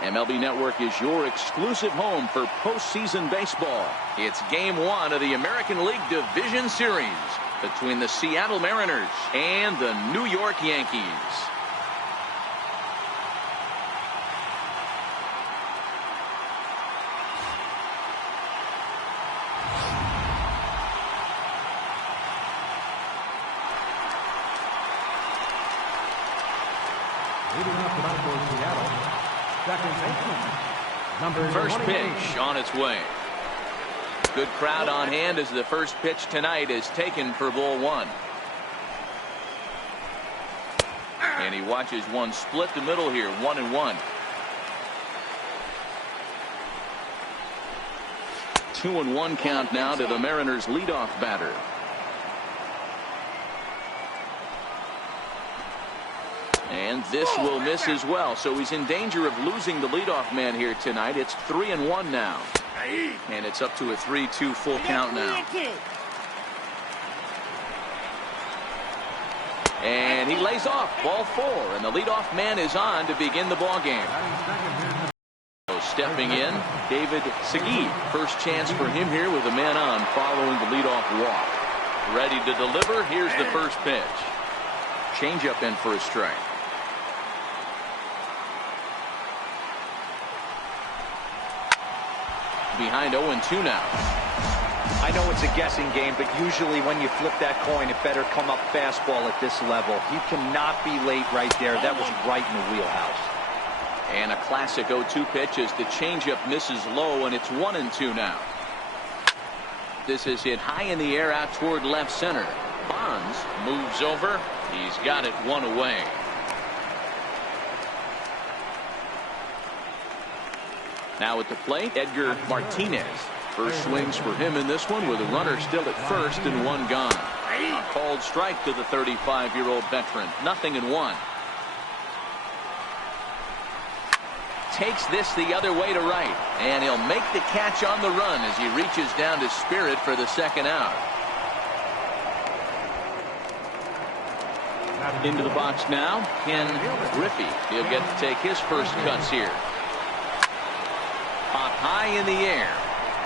MLB Network is your exclusive home for postseason baseball. It's Game 1 of the American League Division Series between the Seattle Mariners and the New York Yankees. Leading off tonight for Seattle, second baseman, number First 28. pitch on its way. Good crowd on hand as the first pitch tonight is taken for ball one. And he watches one split the middle here, 1-1. 2-1 count now to the Mariners leadoff batter. And this will miss as well, so he's in danger of losing the leadoff man here tonight. It's 3-1 now. And it's up to a 3-2 full count now. And he lays off, ball 4, and the leadoff man is on to begin the ball game. Stepping in, David Segui. First chance for him here with a man on following the leadoff walk. Ready to deliver. Here's the first pitch. Changeup in for a strike. Behind 0-2 now. I know it's a guessing game, but usually when you flip that coin, it better come up fastball at this level. He cannot be late right there. That was right in the wheelhouse. And a classic 0-2 pitch as the changeup misses low, and it's 1-2 now. This is hit high in the air out toward left center. Bonds moves over. He's got it one away. Now at the plate, Edgar Martinez. First swings for him in this one with a runner still at first and one gone. A called strike to the 35-year-old veteran. 0-1. Takes this the other way to right, and he'll make the catch on the run as he reaches down to Spirit for the second out. Into the box now, Ken Griffey. He'll get to take his first cuts here. Pop high in the air.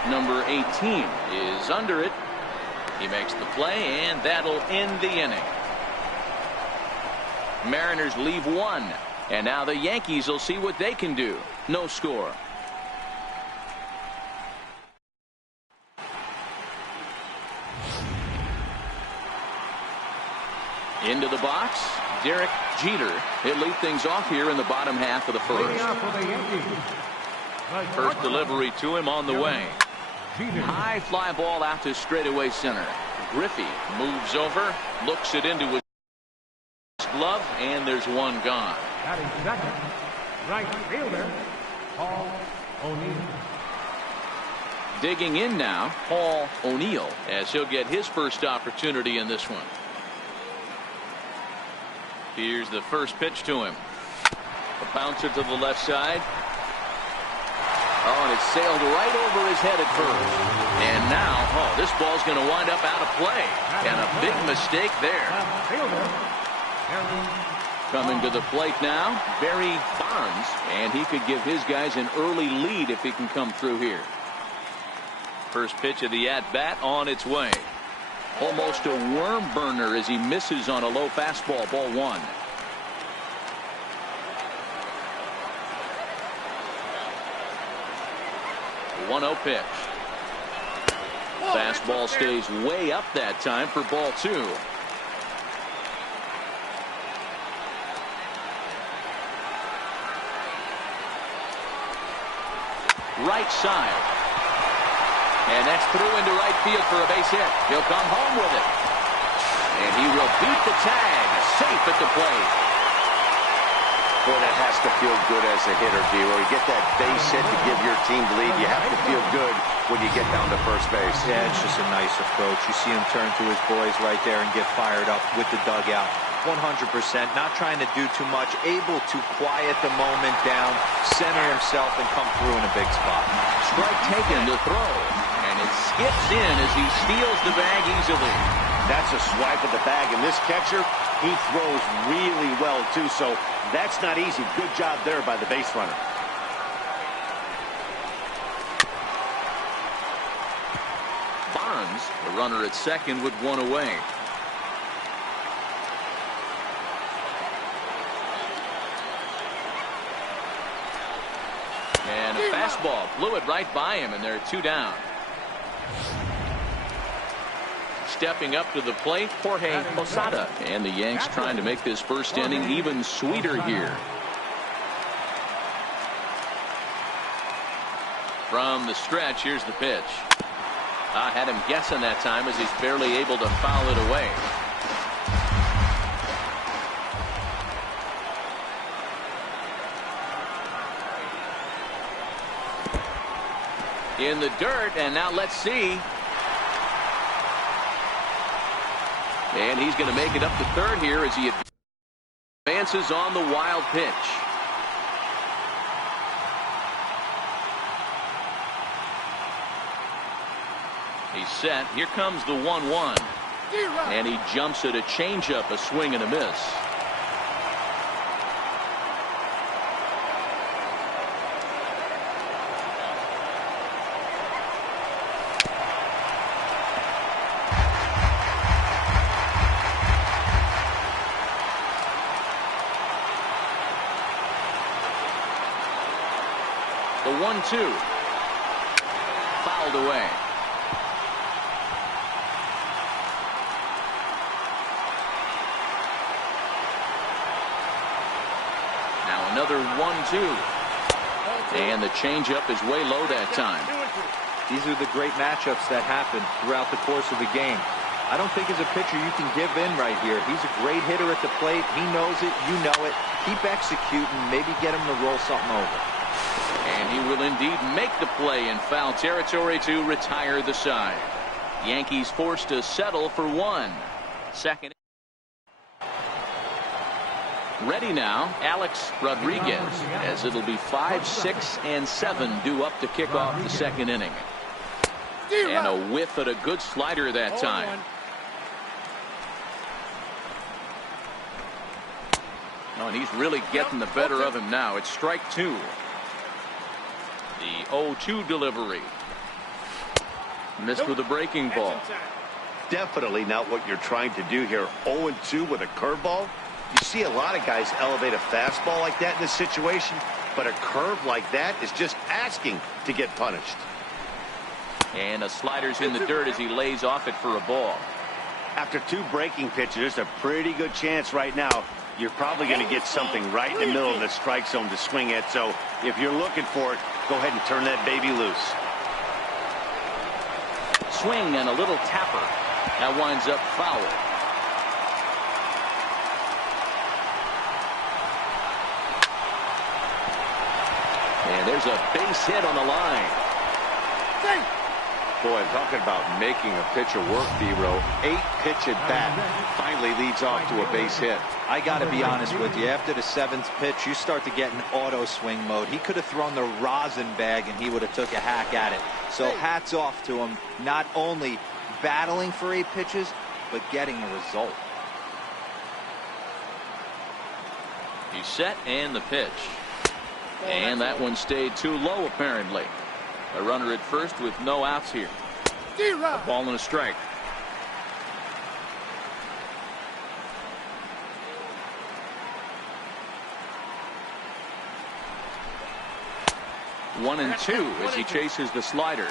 Number 18 is under it. He makes the play, and that'll end the inning. Mariners leave one, and now the Yankees will see what they can do. No score. Into the box, Derek Jeter. He'll lead things off here in the bottom half of the first. First delivery to him on the way. High fly ball out to straightaway center. Griffey moves over, looks it into his glove, and there's one gone. Batting second, right fielder, Paul O'Neill. Digging in now, Paul O'Neill, as he'll get his first opportunity in this one. Here's the first pitch to him. A bouncer to the left side. Oh, and it sailed right over his head at first. And now, this ball's going to wind up out of play. And a big mistake there. Coming to the plate now, Barry Bonds. And he could give his guys an early lead if he can come through here. First pitch of the at-bat on its way. Almost a worm burner as he misses on a low fastball, ball 1. 1-0 pitch. Fastball stays way up that time for ball 2. Right side. And that's through into right field for a base hit. He'll come home with it. And he will beat the tag. Safe at the plate. Boy, that has to feel good as a hitter, D. When you get that base hit to give your team the lead, you have to feel good when you get down to first base. Yeah, it's just a nice approach. You see him turn to his boys right there and get fired up with the dugout. 100%, not trying to do too much, able to quiet the moment down, center himself, and come through in a big spot. Strike taken to throw, and it skips in as he steals the bag easily. That's a swipe of the bag, and this catcher, he throws really well, too, so that's not easy. Good job there by the base runner. The runner at second with one away. And a fastball blew it right by him, and they're 2 down. Stepping up to the plate, Jorge Posada. And the Yanks trying to make this first inning even sweeter here. From the stretch, here's the pitch. I had him guessing that time as he's barely able to foul it away. In the dirt, and now let's see. And he's going to make it up to third here as he advances on the wild pitch. He's set. Here comes the 1-1. And he jumps at a changeup, a swing and a miss. The 1-2. Fouled away. Now another 1-2. And the changeup is way low that time. These are the great matchups that happen throughout the course of the game. I don't think as a pitcher you can give in right here. He's a great hitter at the plate. He knows it. You know it. Keep executing. Maybe get him to roll something over. And he will indeed make the play in foul territory to retire the side. Yankees forced to settle for 1. Second. Ready now, Alex Rodriguez, as it'll be 5, 6, and 7 due up to kick off the second inning. And a whiff at a good slider that time. Oh, and he's really getting the better of him now. It's strike 2. The 0-2 delivery. Missed with a breaking ball. Definitely not what you're trying to do here. 0-2 with a curveball. You see a lot of guys elevate a fastball like that in this situation, but a curve like that is just asking to get punished. And a slider's in the dirt as he lays off it for a ball. After 2 breaking pitches, there's a pretty good chance right now you're probably going to get something right in the middle of the strike zone to swing at. So if you're looking for it, go ahead and turn that baby loose. Swing and a little tapper. That winds up foul. And there's a base hit on the line. Boy, I'm talking about making a pitcher work, D-Row. 8-pitch at bat finally leads off to a base hit. I got to be honest with you. After the 7th pitch, you start to get in auto swing mode. He could have thrown the rosin bag and he would have took a hack at it. So hats off to him, not only battling for 8 pitches, but getting a result. He's set and the pitch. And that one stayed too low apparently. A runner at first with no outs here. A ball and a strike. One and 2 as he chases the slider.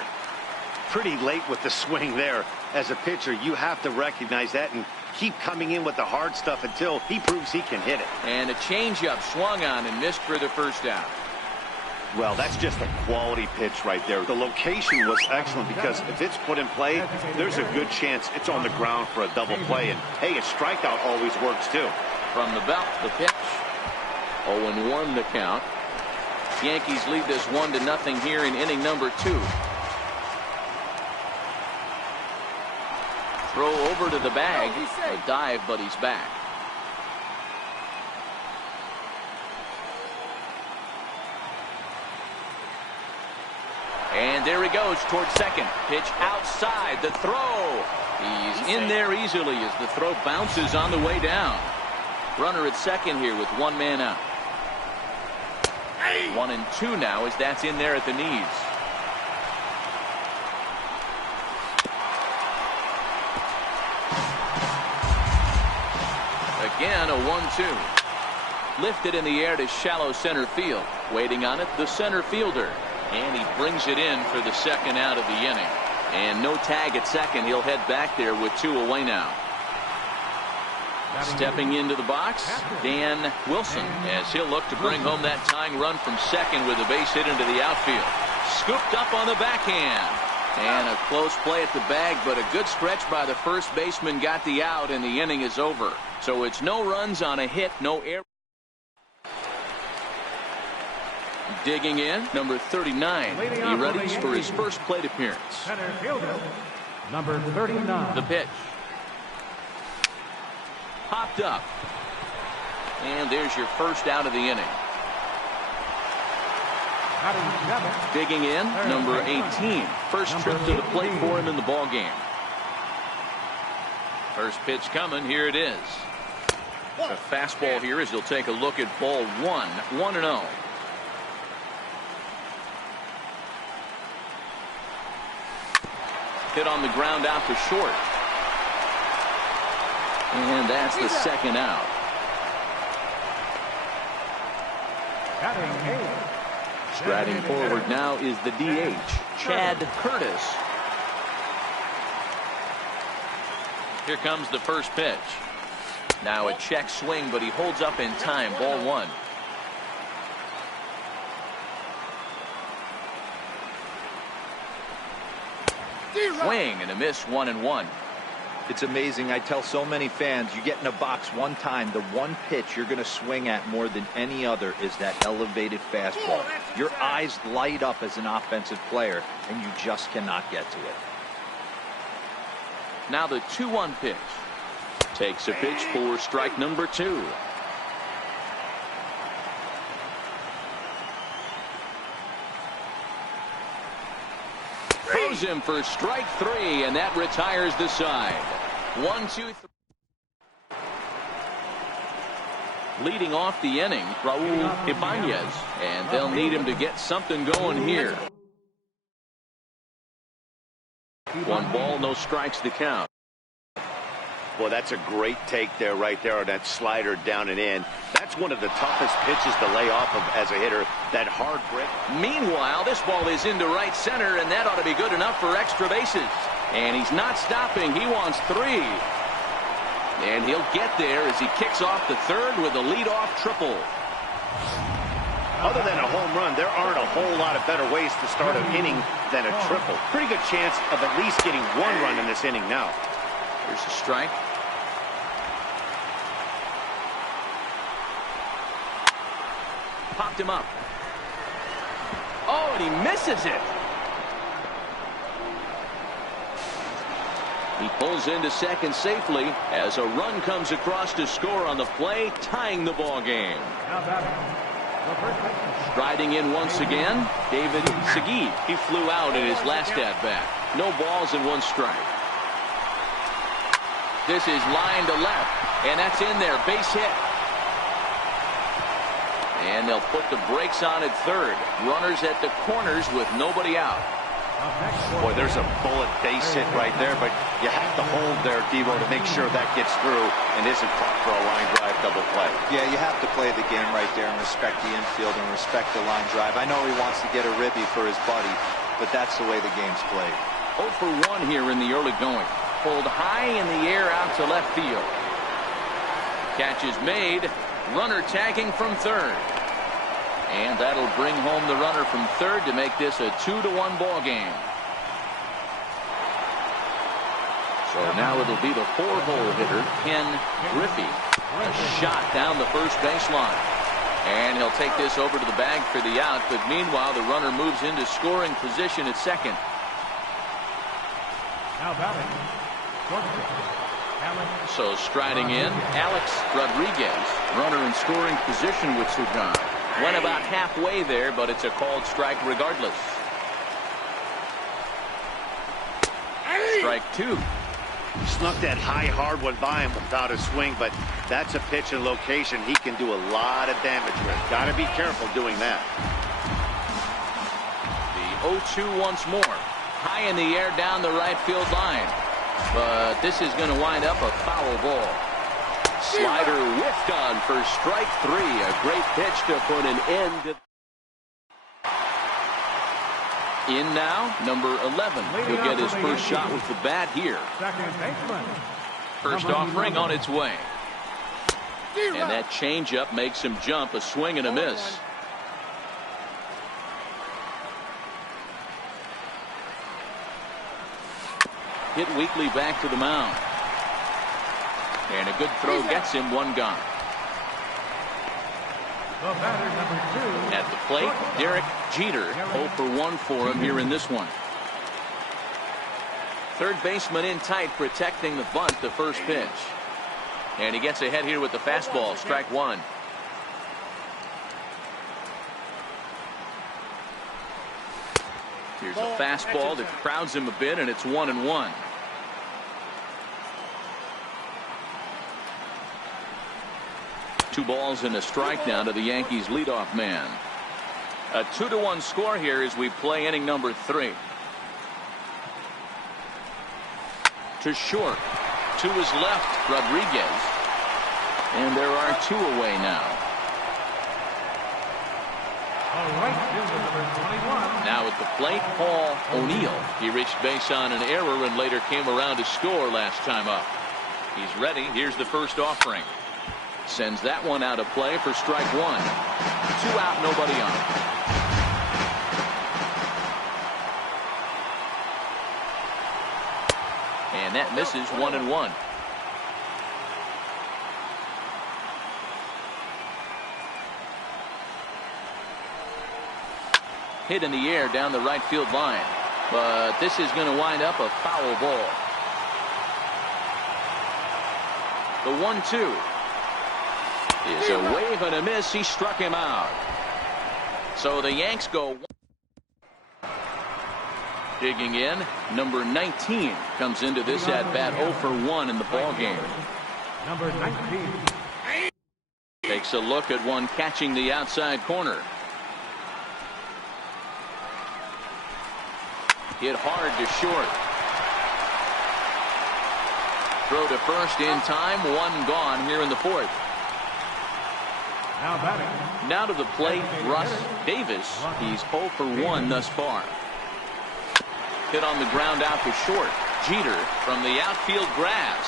Pretty late with the swing there. As a pitcher, you have to recognize that and keep coming in with the hard stuff until he proves he can hit it. And a changeup swung on and missed for the first down. Well, that's just a quality pitch right there. The location was excellent because if it's put in play, there's a good chance it's on the ground for a double play. And, hey, a strikeout always works, too. From the belt, the pitch. 0-1 the count. Yankees lead this 1-0 here in inning number 2. Throw over to the bag. A dive, but he's back. And there he goes towards second. Pitch outside. The throw. He's in there easily as the throw bounces on the way down. Runner at second here with 1 man out. 1 and 2 now as that's in there at the knees. again, a 1-2. Lifted in the air to shallow center field. Waiting on it, the center fielder. And he brings it in for the second out of the inning. And no tag at second. He'll head back there with 2 away now. Stepping into the box, Dan Wilson, as he'll look to bring home that tying run from second with a base hit into the outfield. Scooped up on the backhand. And a close play at the bag, but a good stretch by the first baseman got the out, and the inning is over. So it's no runs on a hit, no error. Digging in, number 39. He readies for his first plate appearance. Center fielder, number 39. The pitch. Popped up. And there's your first out of the inning. Digging in, number 18. First trip to the plate for him in the ball game. First pitch coming. Here it is. A fastball here as he'll take a look at ball 1. 1-0. Hit on the ground out to short. And that's the second out. Striding forward now is the DH, Chad Curtis. Here comes the first pitch. Now a check swing, but he holds up in time. Ball 1. Swing and a miss, 1-1. It's amazing. I tell so many fans, you get in a box one time, the one pitch you're going to swing at more than any other is that elevated fastball. Your eyes light up as an offensive player, and you just cannot get to it. Now the 2-1 pitch. Takes a pitch for strike number 2. Throws him for strike 3, and that retires the side. 1-2-3. Leading off the inning, Raul Ibanez, and they'll need him to get something going here. 1 ball, no strikes to count. Well, that's a great take there, right there on that slider down and in. That's one of the toughest pitches to lay off of as a hitter, that hard break. Meanwhile, this ball is into right center, and that ought to be good enough for extra bases. And he's not stopping. He wants 3. And he'll get there as he kicks off the third with a leadoff triple. Other than a home run, there aren't a whole lot of better ways to start an inning than a triple. Pretty good chance of at least getting 1 run in this inning now. Here's a strike. Popped him up. Oh, and he misses it. He pulls into second safely as a run comes across to score on the play, tying the ball game. Striding in once again, David Segui. He flew out in his last at-bat. No balls and 1 strike. This is line to left, and that's in there. Base hit. And they'll put the brakes on at third. Runners at the corners with nobody out. Boy, there's a bullet base hit right there, but you have to hold there, Devo, to make sure that gets through and isn't caught for a line drive double play. Yeah, you have to play the game right there and respect the infield and respect the line drive. I know he wants to get a ribby for his buddy, but that's the way the game's played. 0 for 1 here in the early going. Pulled high in the air out to left field. Catch is made. Runner tagging from third. And that'll bring home the runner from third to make this a 2-1 ball game. So now it'll be the 4-hole hitter, Ken Griffey. A shot down the first baseline. And he'll take this over to the bag for the out, but meanwhile the runner moves into scoring position at second. Now batting. So striding in, Alex Rodriguez, runner in scoring position with Sugan. Went about halfway there, but it's a called strike regardless. Strike 2. Snuck that high, hard one by him without a swing, but that's a pitch and location he can do a lot of damage with. Got to be careful doing that. The 0-2 once more. High in the air down the right field line. But this is going to wind up a foul ball. Slider whiffed on for strike 3. A great pitch to put an end to. In now, number 11. He'll get his first shot with the bat here. First offering on its way. And that changeup makes him jump. A swing and a miss. Hit weakly back to the mound. And a good throw gets him one gone. At the plate, Derek Jeter. 0 for 1 for him here in this one. Third baseman in tight, protecting the bunt, the first pitch. And he gets ahead here with the fastball, strike 1. Here's a fastball that crowds him a bit, and it's 1-1. Two balls and a strike now to the Yankees leadoff man. A 2-1 score here as we play inning number 3. To short. To his left, Rodriguez. And there are 2 away now. Now at the plate, Paul O'Neill. He reached base on an error and later came around to score last time up. He's ready. Here's the first offering. Sends that one out of play for strike 1. 2 out, nobody on. And that misses 1-1. Hit in the air down the right field line. But this is going to wind up a foul ball. The 1-2 is a wave and a miss. He struck him out. So the Yanks go. Digging in, number 19 comes into this at bat 0 for 1 in the ball game. Number 19 takes a look at one catching the outside corner. Hit hard to short. Throw to first in time. 1 gone here in the 4th. now batting. Now to the plate, Russ Davis. He's 0 for 1 thus far. Hit on the ground out to short. Jeter from the outfield grass.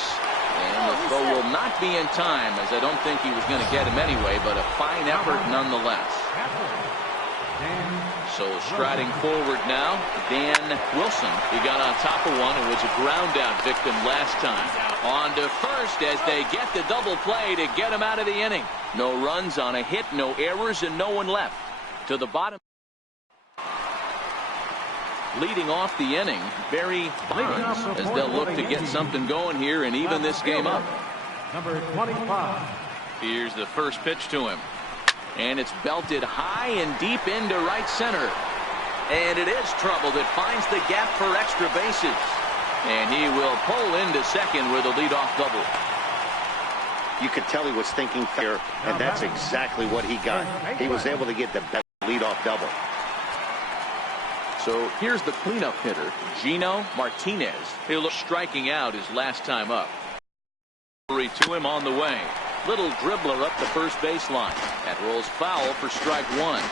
And the throw will not be in time, as I don't think he was going to get him anyway, but a fine effort nonetheless. So striding forward now, Dan Wilson. He got on top of one and was a ground out victim last time. On to first as they get the double play to get him out of the inning. No runs on a hit, no errors, and no one left. To the bottom. Leading off the inning, Barry Bonds, as they'll look to get something going here and even this game up. Number 25. Here's the first pitch to him. And it's belted high and deep into right center. And it is trouble that finds the gap for extra bases. And he will pull into second with a leadoff double. You could tell he was thinking fair, and that's exactly what he got. He was able to get the leadoff double. So here's the cleanup hitter, Gino Martinez. He'll look striking out his last time up. To him on the way. Little dribbler up the first baseline. That rolls foul for strike 1.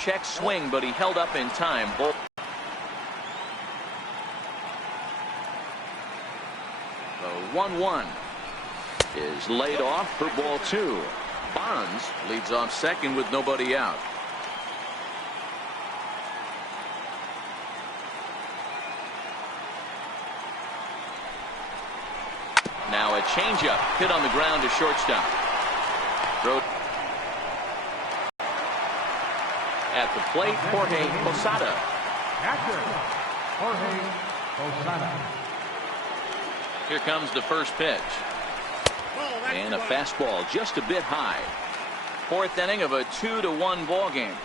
Check swing, but he held up in time. Both. The 1-1 is laid off for ball 2. Bonds leads off second with nobody out. Now a changeup hit on the ground to shortstop. Throw at the plate, Jorge Posada. Catcher, Jorge Posada. Here comes the first pitch. And a fastball just a bit high. 4th inning of a 2-1 ball game.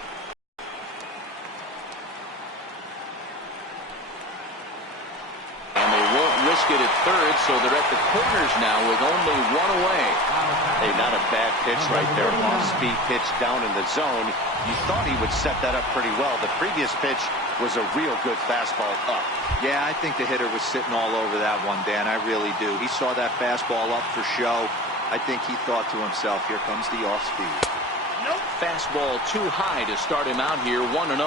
And they won't risk it at third, so they're at the corners now with only one away. Hey, not a bad pitch right there. Off-speed pitch down in the zone. You thought he would set that up pretty well. The previous pitch was a real good fastball up. Yeah, I think the hitter was sitting all over that one, Dan. I really do. He saw that fastball up for show. I think he thought to himself, here comes the off-speed. Nope. Fastball too high to start him out here, 1-0.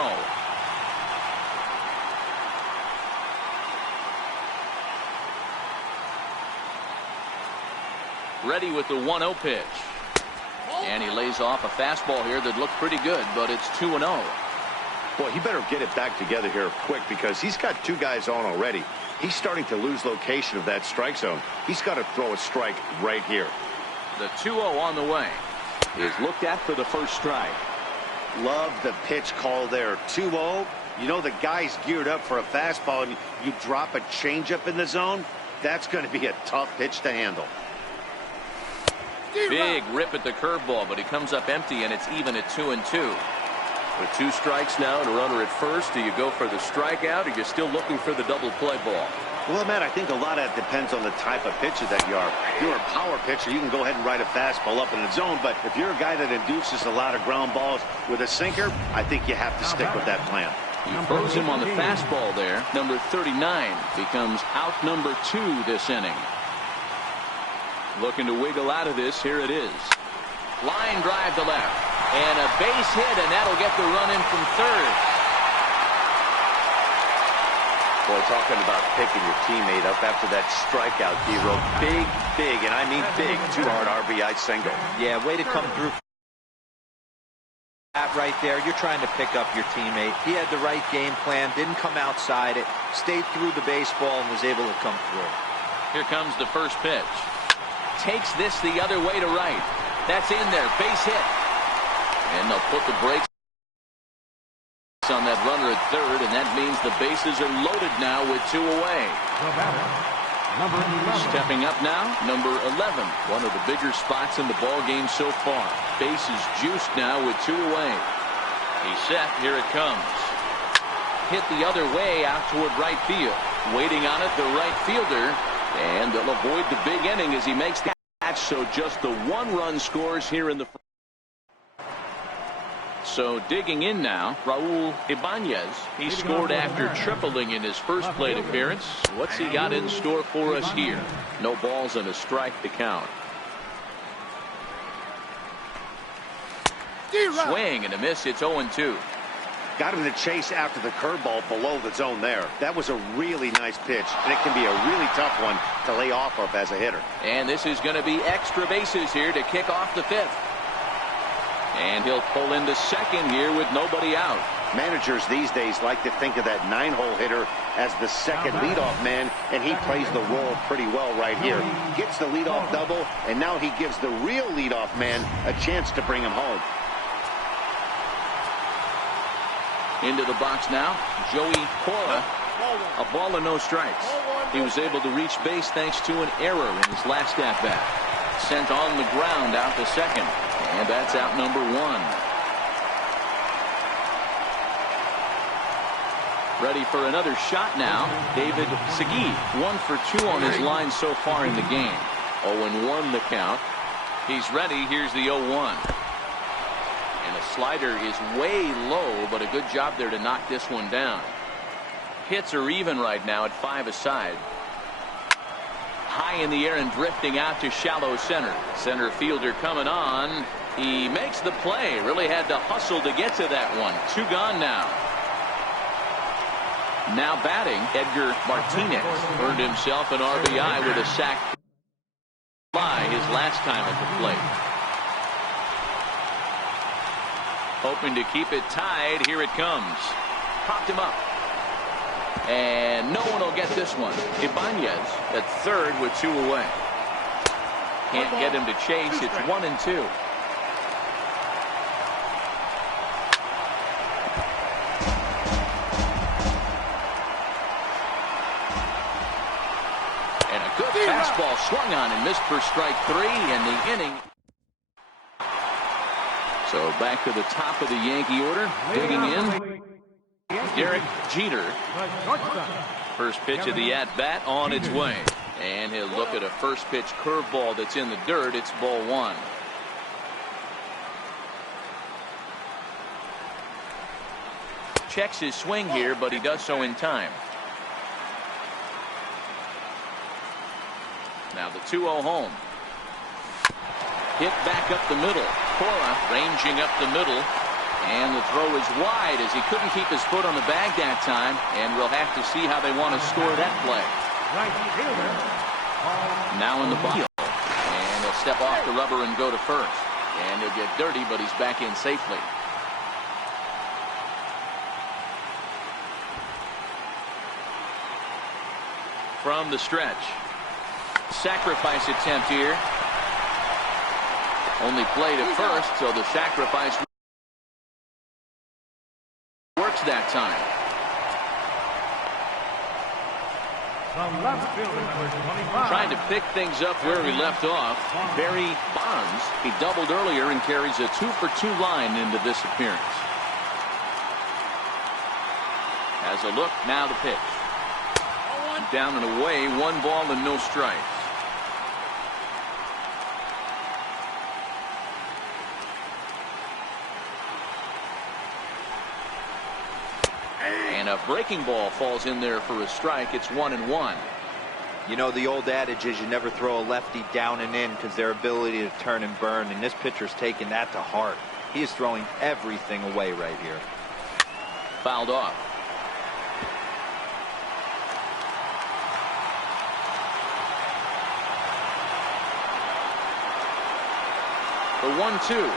Ready with the 1-0 pitch. And he lays off a fastball here that looked pretty good, but it's 2-0. Boy, he better get it back together here quick because he's got two guys on already. He's starting to lose location of that strike zone. He's got to throw a strike right here. The 2-0 on the way is looked at for the first strike. Love the pitch call there. 2-0. You know the guy's geared up for a fastball and you drop a changeup in the zone. That's going to be a tough pitch to handle. Big rip at the curveball, but he comes up empty, and it's even at 2-2. With 2 strikes now and a runner at first, do you go for the strikeout, or you're still looking for the double play ball? Well, Matt, I think a lot of that depends on the type of pitcher that you are. If you're a power pitcher, you can go ahead and ride a fastball up in the zone, but if you're a guy that induces a lot of ground balls with a sinker, I think you have to stick with that plan. He throws him on the fastball there. Number 39 becomes out number 2 this inning. Looking to wiggle out of this. Here it is. Line drive to left. And a base hit, and that'll get the run in from third. Boy, talking about picking your teammate up after that strikeout, D-Row. Big, and I mean big, 2-hard RBI single. Yeah, way to come through. That right there, you're trying to pick up your teammate. He had the right game plan, didn't come outside it, stayed through the baseball, and was able to come through. Here comes the first pitch. Takes this the other way to right. That's in there. Base hit. And they'll put the brakes on that runner at third, and that means the bases are loaded now with 2 away. The batter, number 11. Stepping up now, number 11. One of the bigger spots in the ball game so far. Bases juiced now with 2 away. He's set. Here it comes. Hit the other way out toward right field. Waiting on it, the right fielder. And they'll avoid the big inning as he makes the catch, so just the 1 run scores here in the first. So digging in now, Raul Ibanez. He scored after tripling in his first plate appearance. What's he got in store for us here? No balls and a strike to count. Swing and a miss. It's 0-2. Got him to chase after the curveball below the zone there. That was a really nice pitch, and it can be a really tough one to lay off of as a hitter. And this is going to be extra bases here to kick off the 5th. And he'll pull into second here with nobody out. Managers these days like to think of that 9-hole hitter as the second leadoff man, and he plays the role pretty well right here. Gets the leadoff double, and now he gives the real leadoff man a chance to bring him home. Into the box now, Joey Cora. A ball and no strikes. He was able to reach base thanks to an error in his last at-bat. Sent on the ground out to second. And that's out number 1. Ready for another shot now. David Segui, 1 for 2 on his line so far in the game. 0-1 the count. He's ready. Here's the 0-1. And the slider is way low, but a good job there to knock this one down. Hits are even right now at 5 aside. High in the air and drifting out to shallow center. Center fielder coming on. He makes the play. Really had to hustle to get to that one. 2 gone now. Now batting, Edgar Martinez earned himself an RBI with a sac fly his last time at the plate. Hoping to keep it tied. Here it comes. Popped him up. And no one will get this one. Ibanez at third with 2 away. Can't get him to chase. It's 1-2. And a good fastball swung on and missed for strike 3 in the inning. So back to the top of the Yankee order. Digging in, Derek Jeter. First pitch of the at-bat on its way. And he'll look at a first pitch curveball that's in the dirt. It's ball one. Checks his swing here, but he does so in time. Now the 2-0 home. Hit back up the middle. Cora ranging up the middle. And the throw is wide as he couldn't keep his foot on the bag that time. And we'll have to see how they want to score that play. Now in the box. And he'll step off the rubber and go to first. And he'll get dirty, but he's back in safely. From the stretch. Sacrifice attempt here. Only played at first, so the sacrifice works that time. Trying to pick things up where he left off. Barry Bonds, he doubled earlier and carries a 2-for-2 line into this appearance. As a look, now the pitch. Down and away, 1 ball and no strikes. And a breaking ball falls in there for a strike. It's 1-1. You know, the old adage is you never throw a lefty down and in because their ability to turn and burn, and this pitcher's taking that to heart. He is throwing everything away right here. Fouled off. The 1-2.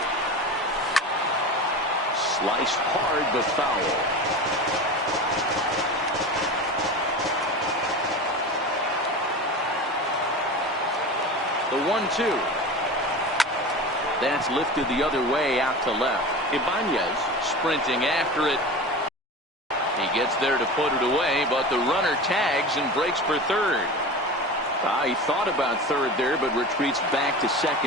Sliced hard but foul. The 1-2. That's lifted the other way out to left. Ibanez sprinting after it. He gets there to put it away, but the runner tags and breaks for third. He thought about third there, but retreats back to second.